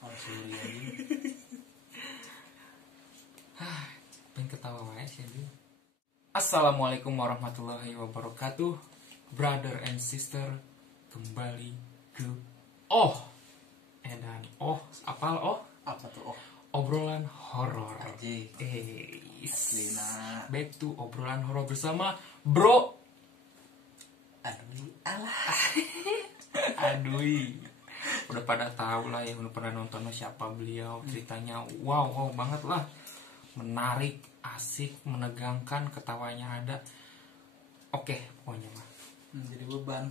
Oh sorry ini. Pengen ketawa wae sih. Assalamualaikum warahmatullahi wabarakatuh, brother and sister, kembali ke apal Apa tuh? Oh obrolan horor. aji. Aslina. Back to obrolan horor bersama Bro. Aduh alah. Aduh, udah pada tahu lah ya, udah pernah nonton siapa beliau, ceritanya wow banget lah, menarik, asik, menegangkan, ketawanya ada. Oke, pokoknya mah Jadi beban.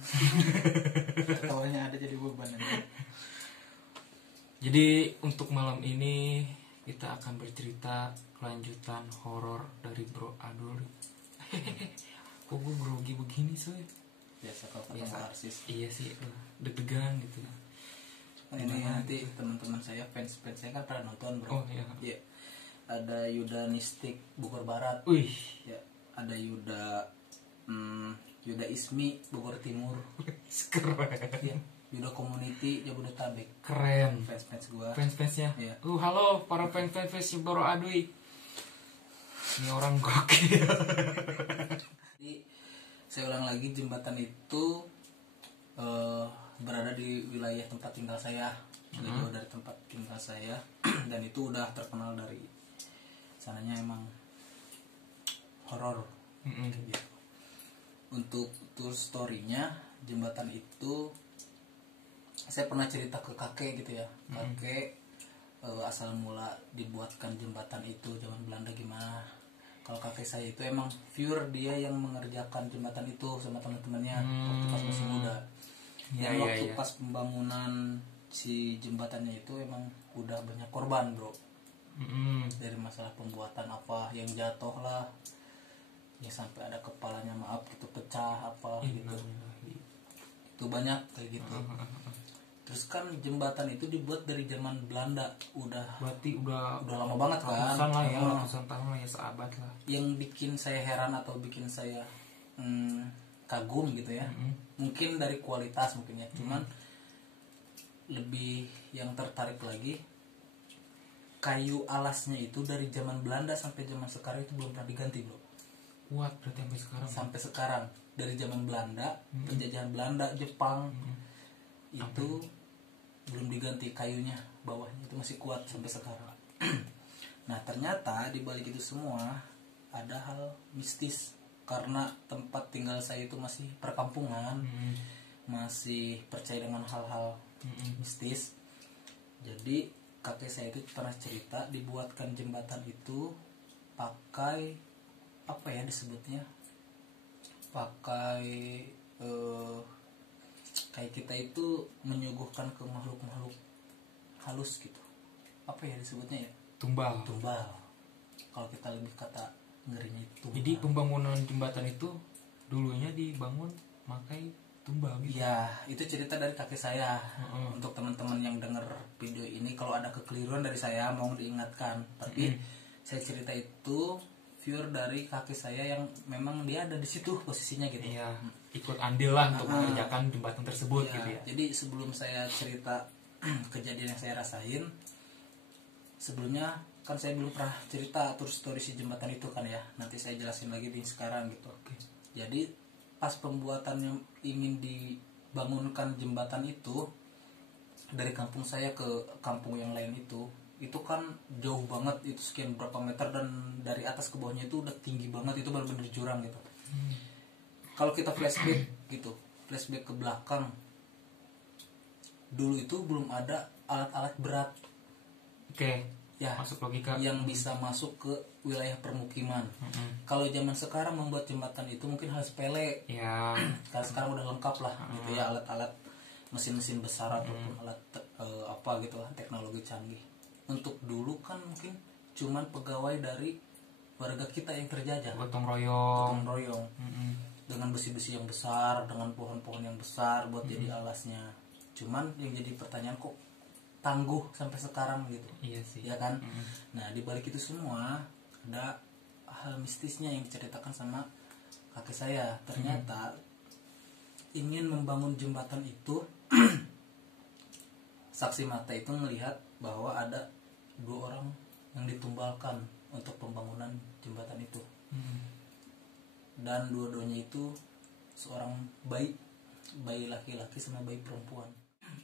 Ketawanya ada jadi beban aja. jadi untuk malam ini kita akan bercerita kelanjutan horor dari Bro Adul. Kok gue grogi begini soy? Biasa kalau ketemu Biasa. arsis. Iya sih, deg-degan gitu. Ini nanti teman-teman saya fans saya kan pada nonton bro. Oh iya. Iya. Ada Yuda Nistik Bogor Barat. Wih, Ya. Ada Yuda Ismi Bogor Timur. keren. Ya. Yuda Community Jabodetabek. Keren. Fans gua. Fans-fansnya. Iya. Halo para fans Bro Adui. Ini orang gokil. Jadi saya ulang lagi, jembatan itu berada di wilayah tempat tinggal saya, jauh dari tempat tinggal saya, dan itu udah terkenal dari sananya emang horor. Gitu. Untuk tour story-nya jembatan itu saya pernah cerita ke kakek gitu ya. Kakek asal mula dibuatkan jembatan itu zaman Belanda gimana. Kalau kakek saya itu emang pure dia yang mengerjakan jembatan itu sama teman-temannya waktu pas masih muda. Dan waktu pas pembangunan si jembatannya itu emang udah banyak korban bro. Dari masalah pembuatan apa yang jatuh lah, ya sampai ada kepalanya maaf gitu pecah apa gitu. Itu banyak kayak gitu. Terus kan jembatan itu dibuat dari zaman Belanda, Berarti udah lama banget kan. Ratusan lah ya, ratusan tahun lah ya, seabad lah. Yang bikin saya heran atau bikin saya kagum gitu ya, mungkin dari kualitas mungkin ya, cuman lebih yang tertarik lagi kayu alasnya itu dari zaman Belanda sampai zaman sekarang itu belum pernah diganti bro. Kuat berarti sampai sekarang. Sampai sekarang dari zaman Belanda, penjajahan Belanda, Jepang itu belum diganti kayunya, bawahnya itu masih kuat sampai sekarang. Nah ternyata di balik itu semua ada hal mistis, karena tempat tinggal saya itu masih perkampungan, masih percaya dengan hal-hal mistis. Jadi kakek saya itu pernah cerita dibuatkan jembatan itu pakai apa ya disebutnya, pakai kayak kita itu menyuguhkan ke makhluk-makhluk halus gitu. Apa ya disebutnya ya? Tumbal. Kalau kita lebih kata ngerinya itu. Jadi pembangunan jembatan itu dulunya dibangun pakai tumbal gitu. Ya, itu cerita dari kakek saya. Untuk teman-teman yang dengar video ini, kalau ada kekeliruan dari saya mau diingatkan. Tapi saya cerita itu pure dari kakek saya yang memang dia ada di situ posisinya gitu. Iya, ikut andil lah untuk mengerjakan jembatan tersebut Ya, gitu ya. jadi sebelum saya cerita kejadian yang saya rasain, sebelumnya kan saya belum pernah cerita tour story si jembatan itu kan ya. Nanti saya jelasin lagi di sekarang gitu. Oke. Jadi pas pembuatan yang ingin dibangunkan jembatan itu dari kampung saya ke kampung yang lain itu kan jauh banget, itu sekian berapa meter, dan dari atas ke bawahnya itu udah tinggi banget, itu benar-benar jurang gitu. Kalau kita flashback ke belakang, dulu itu belum ada alat-alat berat. Oke. Ya, Masuk logika. yang bisa masuk ke wilayah permukiman. Kalau zaman sekarang membuat jembatan itu mungkin hal sepele. Ya. Kalau sekarang udah lengkap lah gitu ya, alat-alat mesin-mesin besar ataupun alat apa gitu lah, teknologi canggih. Untuk dulu kan mungkin cuman pegawai dari warga kita yang terjajah, Gotong royong. dengan besi-besi yang besar, dengan pohon-pohon yang besar buat jadi alasnya. Cuman yang jadi pertanyaan, kok tangguh sampai sekarang gitu. Iya sih. Ya kan? Nah, di balik itu semua ada hal mistisnya yang diceritakan sama kakek saya. Ternyata ingin membangun jembatan itu saksi mata itu melihat bahwa ada 2 orang yang ditumbalkan untuk pembangunan jembatan itu. Dan dua-duanya itu seorang bayi laki-laki sama bayi perempuan.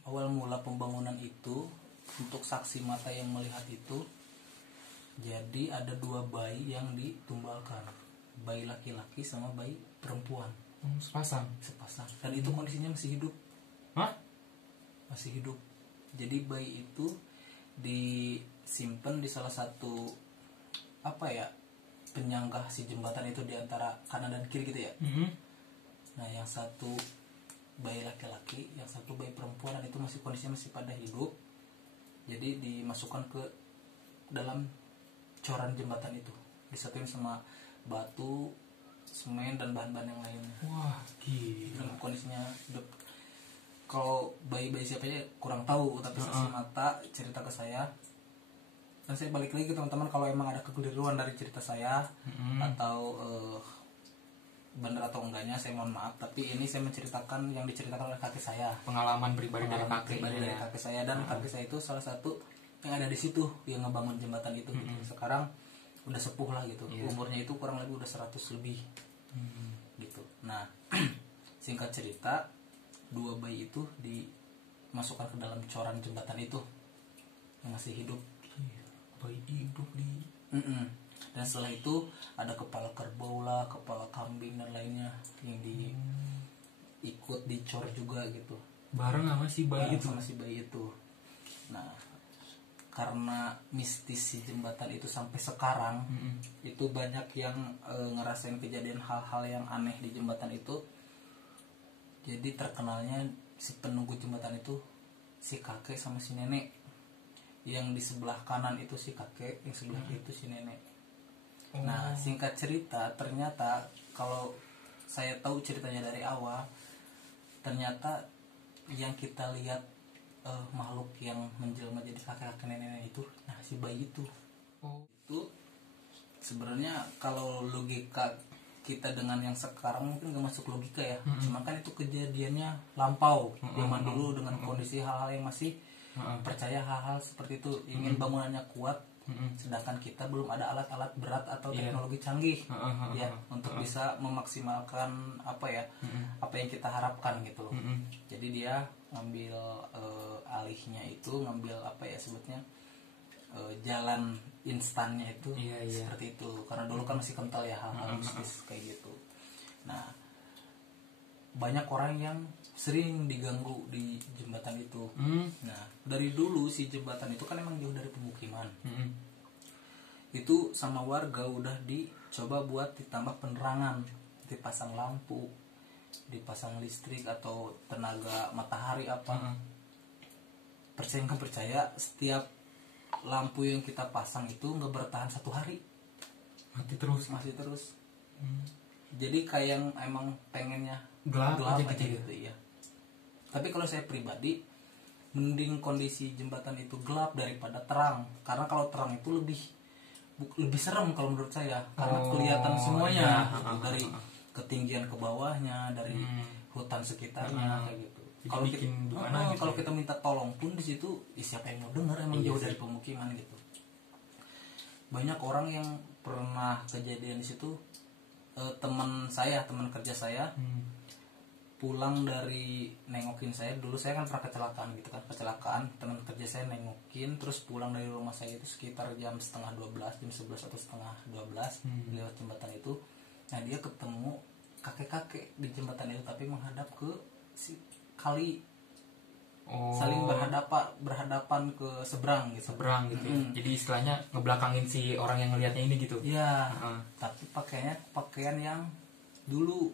Awal mula pembangunan itu untuk saksi mata yang melihat itu, jadi ada 2 bayi yang ditumbalkan, bayi laki-laki sama bayi perempuan. Sepasang. Dan itu kondisinya masih hidup. Hah? Masih hidup. Jadi bayi itu disimpan di salah satu penyangga si jembatan itu, di antara kanan dan kiri gitu ya. Nah, yang satu bayi laki-laki, yang satu bayi perempuan, dan itu masih kondisinya masih pada hidup. Jadi dimasukkan ke dalam coran jembatan itu, disatuin sama batu, semen, dan bahan-bahan yang lainnya. Wah, gila. Dan kondisinya hidup. Kalau bayi-bayi siapa aja kurang tahu, tapi saksi mata cerita ke saya. Dan saya balik lagi ke teman-teman, kalau emang ada kekeliruan dari cerita saya atau benar atau enggaknya, saya mohon maaf. Tapi ini saya menceritakan yang diceritakan oleh kakek saya, Pengalaman pribadi dari kakek. dari kakek saya. Dan kakek saya itu salah satu yang ada di situ yang ngebangun jembatan itu. Gitu. Sekarang udah sepuh lah gitu. Umurnya itu kurang lebih udah 100 lebih. Gitu. Nah, singkat cerita, 2 bayi itu dimasukkan ke dalam coran jembatan itu yang masih hidup. Bayi hidup di. Dan setelah itu ada kepala kerbau lah, kepala kambing dan lainnya yang ikut dicor juga gitu. Bareng sama si bayi itu. Sama si bayi itu. Nah, karena mistis si jembatan itu sampai sekarang, itu banyak yang ngerasain kejadian hal-hal yang aneh di jembatan itu. Jadi terkenalnya si penunggu jembatan itu si kakek sama si nenek. Yang di sebelah kanan itu si kakek, yang sebelah kiri itu si nenek. Nah, singkat cerita, ternyata kalau saya tahu ceritanya dari awal, ternyata yang kita lihat makhluk yang menjelma jadi kakek-kakek nenek itu, nah si bayi itu. Itu sebenarnya kalau logika kita dengan yang sekarang mungkin gak masuk logika ya. Cuman kan itu kejadiannya lampau zaman dulu, dengan kondisi hal-hal yang masih percaya hal-hal seperti itu, ingin bangunannya kuat, sedangkan kita belum ada alat-alat berat atau teknologi canggih ya untuk bisa memaksimalkan apa yang kita harapkan gitu. Jadi dia ngambil alihnya itu, ngambil sebutnya jalan instannya itu seperti itu, karena dulu kan masih kental ya hal-hal mistis kayak gitu. Nah, banyak orang yang sering diganggu di jembatan itu. Nah, dari dulu si jembatan itu kan emang jauh dari pemukiman. Itu sama warga udah dicoba buat ditambah penerangan, dipasang lampu, dipasang listrik atau tenaga matahari apa. Percaya nggak percaya, setiap lampu yang kita pasang itu nggak bertahan 1 hari, masih terus. Jadi kayak yang emang pengennya gelap aja gitu ya. Tapi kalau saya pribadi, mending kondisi jembatan itu gelap daripada terang, karena kalau terang itu lebih serem kalau menurut saya, karena kelihatan semuanya gitu. Dari ketinggian ke bawahnya, dari hutan sekitarnya kayak gitu. Kalau kita minta tolong pun di situ siapa yang mau dengar, emang jauh dari pemukiman gitu. Banyak orang yang pernah kejadian di situ. Teman kerja saya pulang dari nengokin saya. Dulu saya kan pernah kecelakaan, teman kerja saya nengokin, terus pulang dari rumah saya itu sekitar jam 11:30, jam 11 atau setengah 12 lewat jembatan itu. Nah, dia ketemu kakek-kakek di jembatan itu, tapi menghadap ke si kali. Saling berhadapan ke seberang gitu. Jadi istilahnya ngebelakangin si orang yang ngelihatnya ini gitu. Iya. Tapi pakaian yang dulu.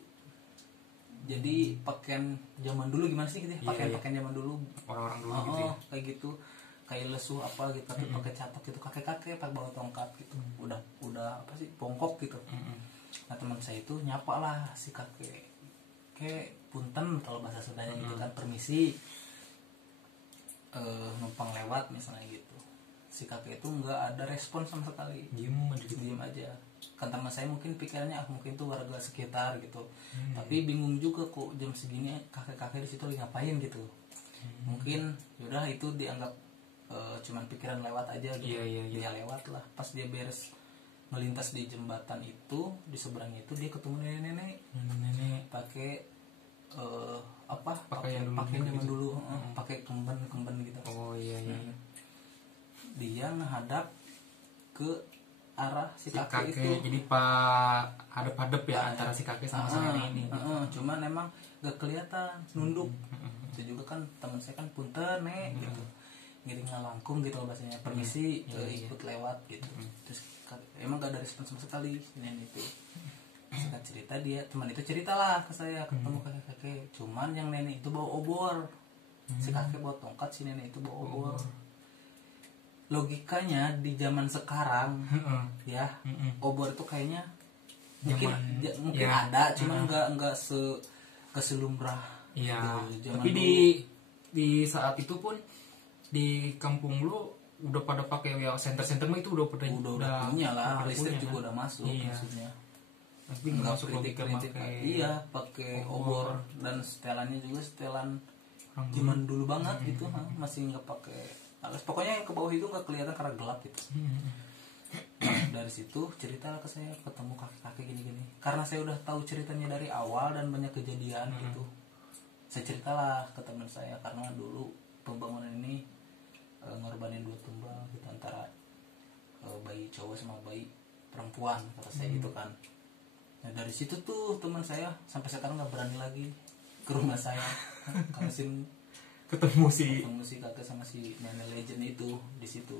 Jadi pakaian zaman dulu gimana sih gitu ya? Pakaian zaman dulu. Orang-orang dulu gitu ya. Kayak gitu. Kayak lesuh apa gitu, tapi pakai catok gitu. Kakek-kakek pakai bawa tongkat gitu. Udah bongkok gitu. Nah, teman saya itu nyapa lah si kakek. Kayak punten kalau bahasa Sundanya gitu kan, permisi. Numpang lewat misalnya gitu. Si kakek itu nggak ada respon sama sekali, diem aja. Kan teman saya mungkin pikirannya mungkin tuh warga sekitar gitu. Tapi bingung juga kok jam segini kakek-kakek di situ lagi ngapain gitu. Mungkin yaudah itu dianggap cuman pikiran lewat aja gitu. Iya. Dia lewat lah, pas dia beres melintas di jembatan itu, di seberangnya itu dia ketemu nenek pakai Pakaian zaman gitu. dulu, pakai kemben gitu. Oh iya. Dia menghadap ke arah si Si kakek itu. jadi pak hadap-hadap ya antara si kakek sama si nenek ini. Cuman emang gak kelihatan nunduk. Itu juga kan teman saya kan punten nek gitu, ngiring ngalangkung gitu bahasanya, permisi ikut lewat gitu. Terus emang gak ada respon sama sekali si nenek itu. Singkat cerita dia teman itu ceritalah ke saya ketemu kakek. Cuman yang nenek itu bawa obor, si kakek bawa tongkat, si nenek itu bawa obor. Logikanya di zaman sekarang ya, obor itu kayaknya mungkin ya. ada, cuman nggak keselumrah. Iya. Gitu, Tapi di saat itu pun di kampung lu udah pada pakai ya center mah itu udah punya lah, listrik punya, juga kan? udah masuk. Iya. Maksudnya Tapi nggak masuk logika pakai pakai obor, dan setelannya juga setelan orang zaman dulu banget gitu, masih nggak pakai alas. Pokoknya yang ke bawah itu nggak kelihatan karena gelap gitu. Nah, dari situ cerita ke saya ketemu kakek gini-gini. Karena saya udah tahu ceritanya dari awal dan banyak kejadian gitu, saya ceritalah ke teman saya, karena dulu pembangunan ini ngorbanin 2 tumbal gitu, antara bayi cowok sama bayi perempuan kata saya gitu kan. Nah dari situ tuh teman saya sampai sekarang nggak berani lagi ke rumah saya karena ketemu si kakek sama si nenek legend itu di situ.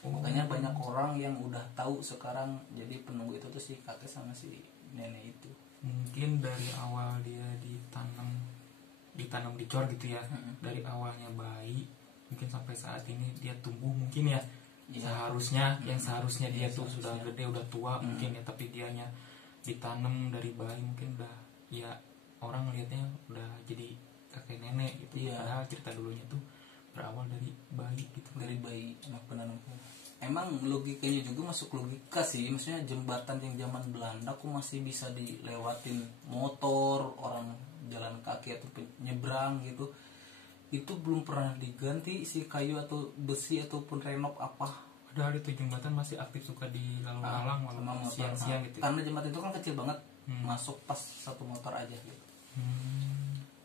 Makanya banyak orang yang udah tahu sekarang, jadi penunggu itu tuh si kakek sama si nenek itu. Mungkin dari awal dia ditanam dicor gitu ya. Dari awalnya bayi mungkin sampai saat ini dia tumbuh mungkin ya. Seharusnya dia tuh sudah gede, udah tua mungkin ya, tapi dianya ditanam dari bayi, mungkin udah ya orang lihatnya udah jadi kakek nenek gitu. Padahal cerita dulunya tuh berawal dari bayi gitu. Dari bayi anak penanam. Emang logikanya juga masuk logika sih, maksudnya jembatan yang zaman Belanda kok masih bisa dilewatin motor, orang jalan kaki atau nyebrang gitu. Itu belum pernah diganti si kayu atau besi ataupun renov apa. Padahal itu jembatan masih aktif, suka dilalang-lalang walaupun siang-siang gitu. Karena jembatan itu kan kecil banget, masuk pas 1 motor aja gitu.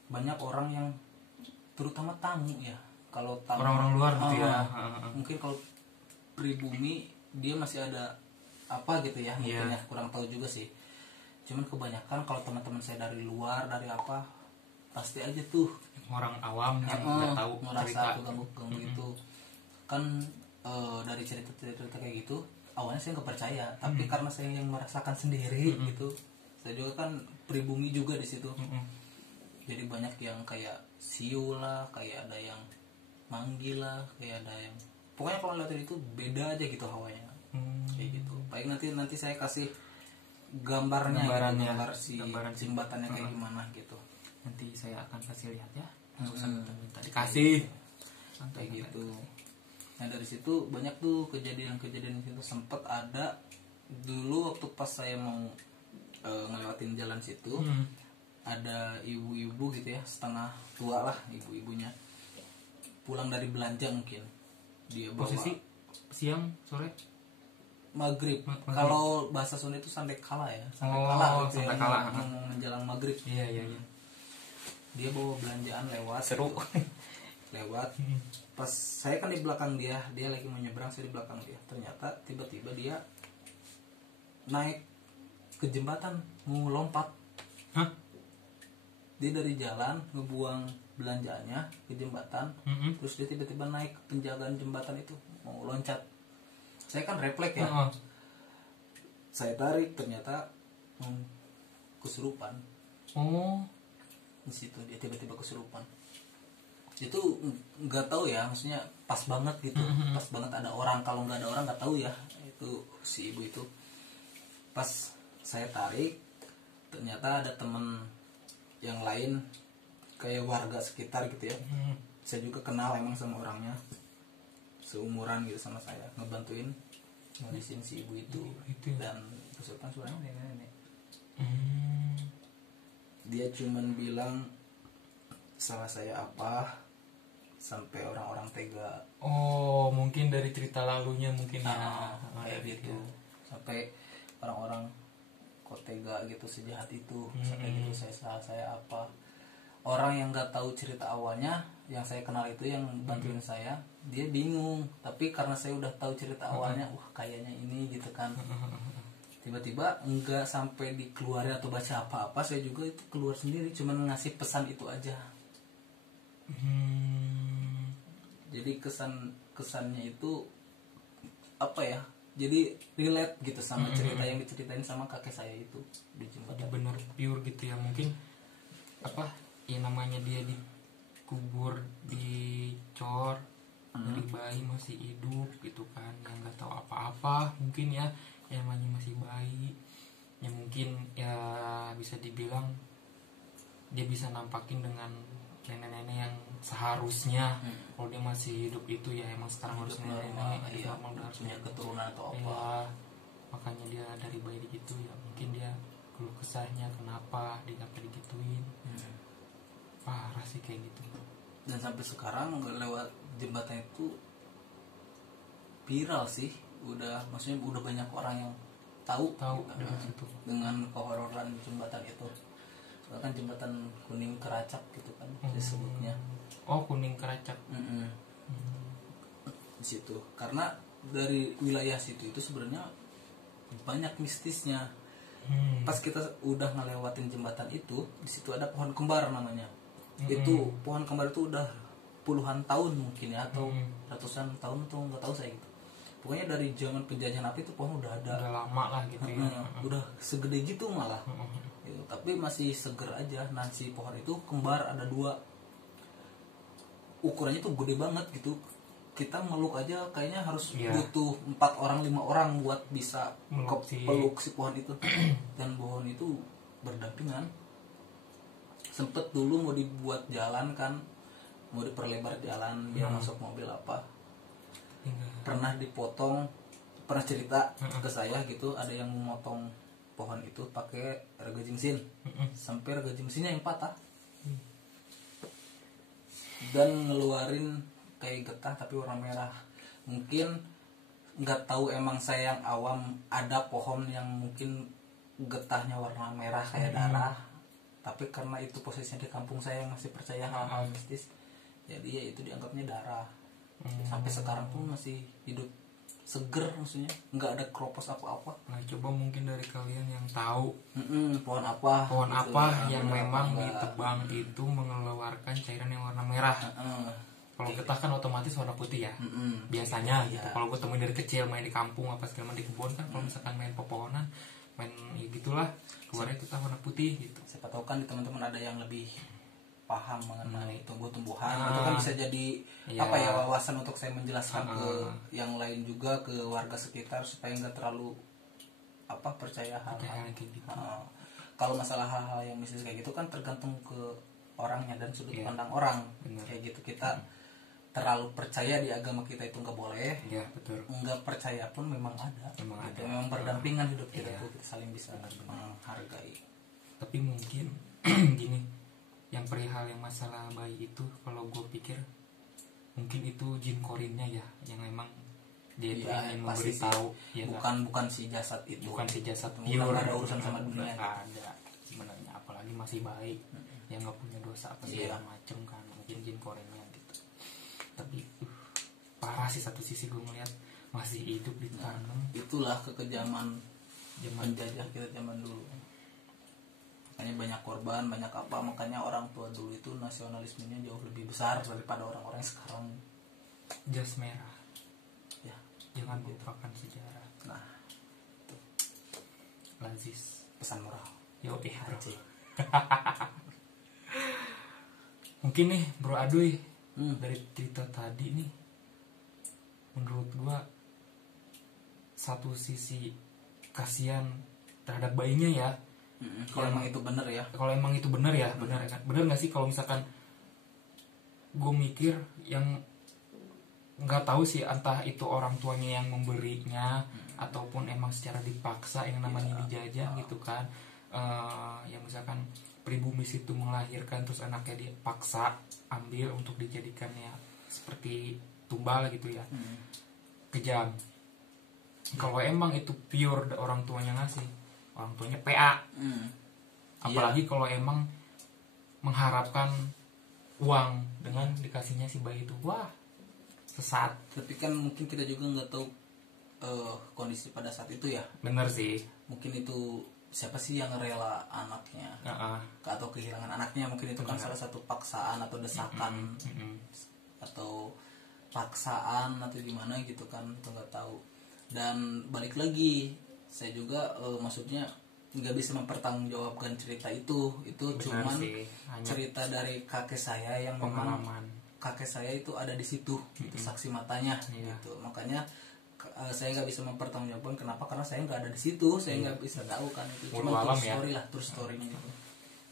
Banyak orang yang terutama tamu ya, kalau tamu orang-orang luar gitu ya. Mungkin kalau pribumi dia masih ada apa gitu ya, mungkin ya, kurang tahu juga sih. Cuman kebanyakan kalau teman-teman saya dari luar, dari apa, pasti aja tuh orang awam yang nggak tahu merasa ganggu itu kan. Dari cerita kayak gitu awalnya saya nggak percaya, tapi karena saya yang merasakan sendiri gitu, saya juga kan pribumi juga di situ. Jadi banyak yang kayak siu lah, kayak ada yang manggil lah, kayak ada yang pokoknya kalau lihat itu beda aja gitu hawanya. Kayak gitu. Baik, nanti saya kasih gambarnya gitu, gambar jembatannya kayak gimana gitu. Nanti saya akan kasih lihat ya. Minta dikasih kayak gitu. Nah dari situ banyak tuh kejadian-kejadian itu. Sempet ada dulu waktu pas saya mau ngelewatin jalan situ, ada ibu-ibu gitu ya, setengah tua lah ibu-ibunya, pulang dari belanja mungkin. Dia bawa posisi siang sore maghrib. Kalau bahasa Sunda itu sandek kala ya, sandek kala mau menjelang maghrib. Iya. Dia bawa belanjaan lewat seru gitu. Lewat pas saya kan di belakang dia lagi menyeberang, saya di belakang dia. Ternyata tiba-tiba dia naik ke jembatan mau lompat. Dia dari jalan ngebuang belanjaannya ke jembatan, terus dia tiba-tiba naik ke penjagaan jembatan itu mau loncat. Saya kan refleks ya, saya tarik, ternyata kesurupan. Di situ dia tiba-tiba kesurupan. Itu nggak tahu ya, maksudnya pas banget gitu, pas banget ada orang. Kalau nggak ada orang nggak tahu ya itu si ibu itu. Pas saya tarik, ternyata ada temen yang lain kayak warga sekitar gitu ya. Saya juga kenal emang sama orangnya, seumuran gitu sama saya, ngebantuin ngalisin si ibu itu. Dan kesurupan suaranya nenek-nenek. Dia cuman bilang salah saya apa, sampai orang-orang tega. Oh, mungkin dari cerita lalunya mungkin ya. Kayak gitu. Sampai orang-orang kok tega gitu, sejahat itu, sampai gitu saya apa. Orang yang nggak tahu cerita awalnya, yang saya kenal itu yang bantuin saya, dia bingung. Tapi karena saya udah tahu cerita awalnya, wah kayaknya ini gitu kan. Tiba-tiba nggak sampai dikeluarin atau baca apa-apa, saya juga itu keluar sendiri, cuman ngasih pesan itu aja. Jadi kesannya itu apa ya? Jadi relate gitu sama cerita yang diceritain sama kakek saya itu di jembatan. Bener pure gitu ya, mungkin apa? Ya namanya dia dikubur dicor dari bayi masih hidup gitu kan, yang nggak tahu apa-apa mungkin ya, yang namanya masih bayi, ya mungkin ya bisa dibilang dia bisa nampakin dengan nenek-nenek yang seharusnya kalau dia masih hidup itu ya emang sekarang harus nenek-nenek Iya, normal harus punya keturunan atau apa. ya, makanya dia dari bayi gitu ya, mungkin dia keluh kesahnya kenapa dia digituin. Parah sih kayak gitu. Dan sampai sekarang lewat jembatan itu viral sih, maksudnya udah banyak orang yang tahu Dari situ. dengan kehororan jembatan itu. Soalnya kan jembatan Kuning Keracak gitu kan disebutnya. Oh, Kuning Keracak. Di situ karena dari wilayah situ itu sebenarnya banyak mistisnya. Pas kita udah ngelewatin jembatan itu, di situ ada pohon kembar namanya. Itu pohon kembar itu udah puluhan tahun mungkin ya, atau ratusan tahun tuh nggak tahu saya gitu. Pokoknya dari zaman penjajahan apa itu pohon udah ada. Udah lama lah gitu ya. Udah segede gitu malah. Gitu. Tapi masih seger aja. Nah si pohon itu kembar ada 2. Ukurannya tuh gede banget gitu. Kita meluk aja kayaknya harus butuh 4 orang 5 orang buat bisa peluk si pohon itu. Dan pohon itu berdampingan. Sempet dulu mau dibuat jalan kan, mau diperlebar jalan biar masuk mobil apa. Pernah dipotong, pernah cerita ke saya gitu, ada yang memotong pohon itu pakai gergaji mesin, sampai gergaji mesinnya yang patah dan ngeluarin kayak getah tapi warna merah. Mungkin nggak tahu, emang saya yang awam, ada pohon yang mungkin getahnya warna merah kayak darah, tapi karena itu posisinya di kampung saya yang masih percaya hal-hal mistis, jadi ya itu dianggapnya darah. Sampai sekarang pun masih hidup seger, maksudnya nggak ada keropos apa-apa. Nah, coba mungkin dari kalian yang tahu pohon apa pohon gitu, apa yang bener memang apa ditebang itu mengeluarkan cairan yang warna merah. Kalau getah kan otomatis warna putih ya, biasanya gitu. Kalau gue temuin dari kecil main di kampung apa segala di kebun kan, kalau misalkan main pepohonan, main ya gitulah, keluarnya getah warna putih gitu. Siapa tahu kan di teman-teman ada yang lebih paham mengenai tumbuh-tumbuhan, itu kan bisa jadi apa ya, wawasan untuk saya menjelaskan ke yang lain juga, ke warga sekitar, supaya nggak terlalu percaya hal kayak gitu. Kalau masalah hal-hal yang mistis kayak gitu kan tergantung ke orangnya dan sudut pandang orang. Kayak gitu, kita terlalu percaya di agama kita itu nggak boleh. Betul. Nggak percaya pun memang ada. Memang berdampingan hidup kita tuh, kita saling bisa menghargai. Tapi mungkin gini, yang perihal yang masalah bayi itu, kalau gue pikir mungkin itu jin korinnya ya, yang memang dia itu ingin memberitahu ya, bukan si jasad itu, bukan si jasad pure, ada urusan sama dunia, ada sebenarnya, apalagi masih baik yang nggak punya dosa apa segala macem kan, mungkin jin korinnya gitu. Tapi parah sih, satu sisi gue ngeliat masih hidup di tanam. Itulah kekejaman penjajah kita zaman dulu. Makanya banyak korban, banyak apa, makanya orang tua dulu itu nasionalismenya jauh lebih besar daripada orang-orang sekarang. Jas merah Ya, jangan lupakan sejarah. Nah, itu Lazis, pesan moral. Yo bro. Mungkin nih bro Aduy, dari cerita tadi nih, menurut gua satu sisi kasihan terhadap bayinya ya. Kalau emang itu bener ya. Kalau emang itu bener ya, bener kan? Bener nggak sih kalau misalkan gue mikir yang nggak tahu sih, entah itu orang tuanya yang memberinya ataupun emang secara dipaksa, yang namanya dijajah gitu kan. Yang misalkan pribumi itu melahirkan terus anaknya dipaksa ambil untuk dijadikannya seperti tumbal gitu ya, kejam. Kalau emang itu pure orang tuanya ngasih, orang tuanya PA. Apalagi kalau emang mengharapkan uang dengan dikasihnya si bayi itu, wah sesat. Tapi kan mungkin kita juga nggak tahu kondisi pada saat itu ya. Bener sih. Mungkin itu siapa sih yang rela anaknya atau kehilangan anaknya, mungkin itu kan salah satu paksaan atau desakan atau paksaan atau gimana gitu kan, kita nggak tahu. Dan balik lagi, saya juga maksudnya nggak bisa mempertanggungjawabkan cerita itu cuman cerita dari kakek saya yang memang kakek saya itu ada di situ, itu saksi matanya gitu. Makanya saya nggak bisa mempertanggungjawabkan kenapa, karena saya nggak ada di situ, saya nggak bisa tahu kan itu. Cuma true story lah, true story-nya itu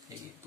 kayak gitu.